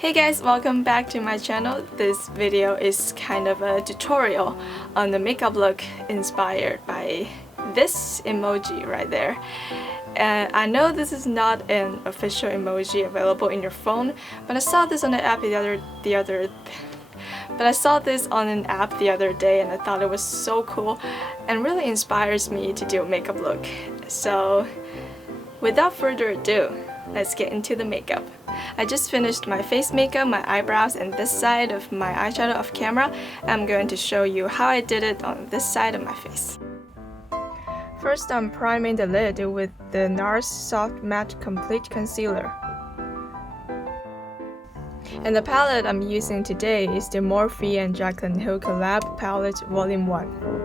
Hey guys, welcome back to my channel. This video is kind of a tutorial on the makeup look inspired by this emoji right there. And I know this is not an official emoji available in your phone, but I saw this on an app the other day and I thought it was so cool and really inspires me to do a makeup look. So without further ado, let's get into the makeup. I just finished my face makeup, my eyebrows, and this side of my eyeshadow off camera. I'm going to show you how I did it on this side of my face. First, I'm priming the lid with the Nars Soft Matte Complete Concealer. And the palette I'm using today is the Morphe and Jaclyn Who Collab Palette Volume 1.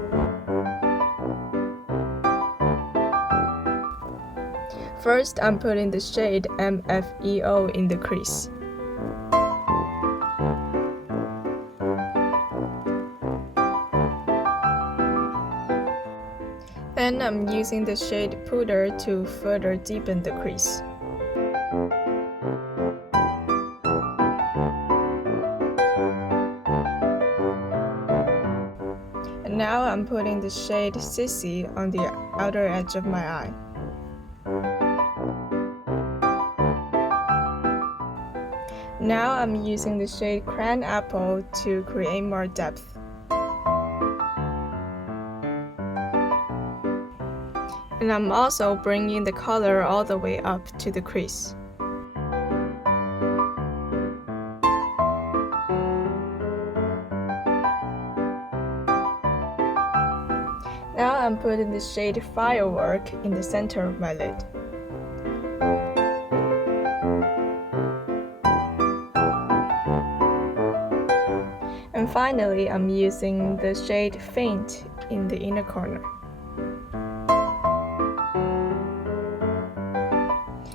First, I'm putting the shade MFEO in the crease. Then I'm using the shade Puder to further deepen the crease. And now I'm putting the shade Sissy on the outer edge of my eye. Now I'm using the shade Crème Apple to create more depth. And I'm also bringing the color all the way up to the crease. Now I'm putting the shade Firework in the center of my lid. And finally, I'm using the shade Faint in the inner corner.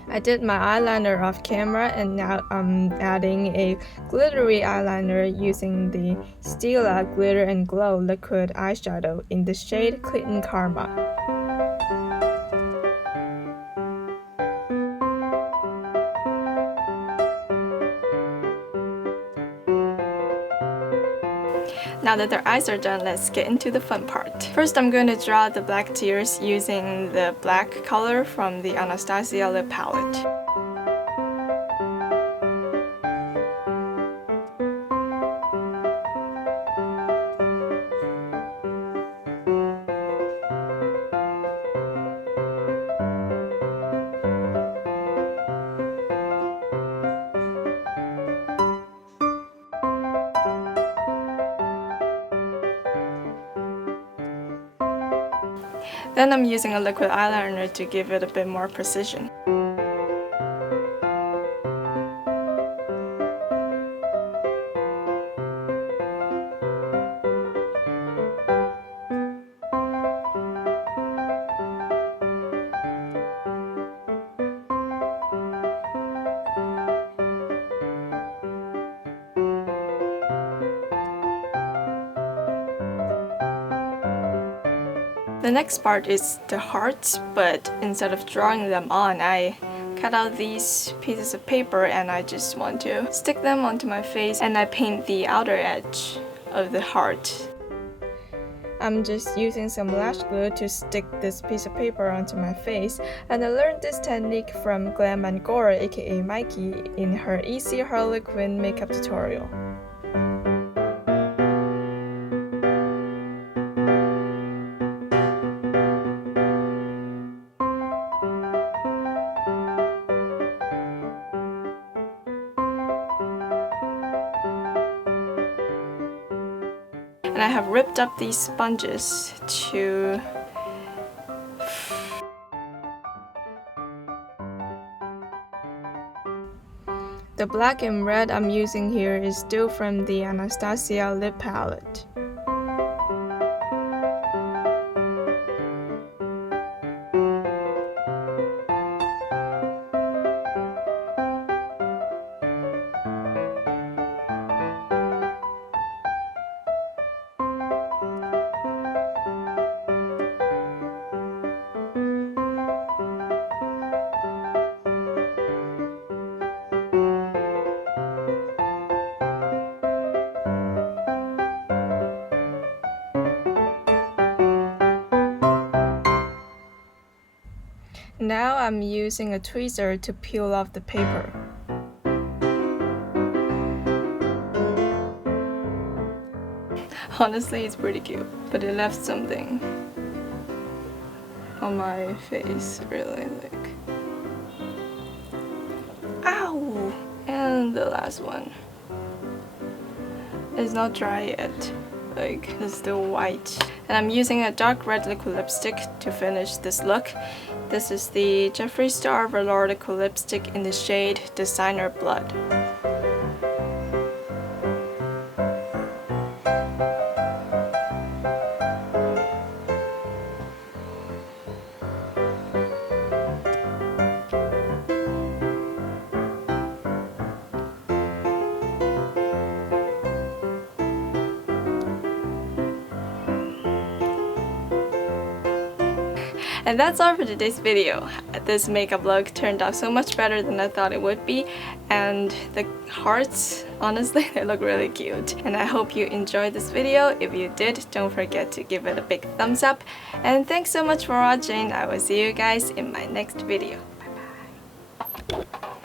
I did my eyeliner off camera and now I'm adding a glittery eyeliner using the Stila Glitter&Glow liquid eyeshadow in the shade Kitten Karma. Now that their eyes are done, let's get into the fun part. First, I'm going to draw the black tears using the black color from the Anastasia lip palette. Then I'm using a liquid eyeliner to give it a bit more precision. The next part is the hearts, but instead of drawing them on, I cut out these pieces of paper and I just want to stick them onto my face and I paint the outer edge of the heart. I'm just using some lash glue to stick this piece of paper onto my face, and I learned this technique from Glam and Gore aka Mikey in her Easy Harlequin makeup tutorial. And I have ripped up these sponges to the black and red I'm using here is still from the Anastasia lip palette. now I'm using a tweezer to peel off the paper. Honestly, it's pretty cute, but it left something on my face, really, like... Ow! And the last one. It's not dry yet, like, it's still white. And I'm using a dark red liquid lipstick to finish this look. This is the Jeffree Star Velour liquid lipstick in the shade Designer Blood. And that's all for today's video. This makeup look turned out so much better than I thought it would be, and the hearts, honestly, they look really cute. And I hope you enjoyed this video. If you did, don't forget to give it a big thumbs up. And thanks so much for watching. I will see you guys in my next video. Bye bye.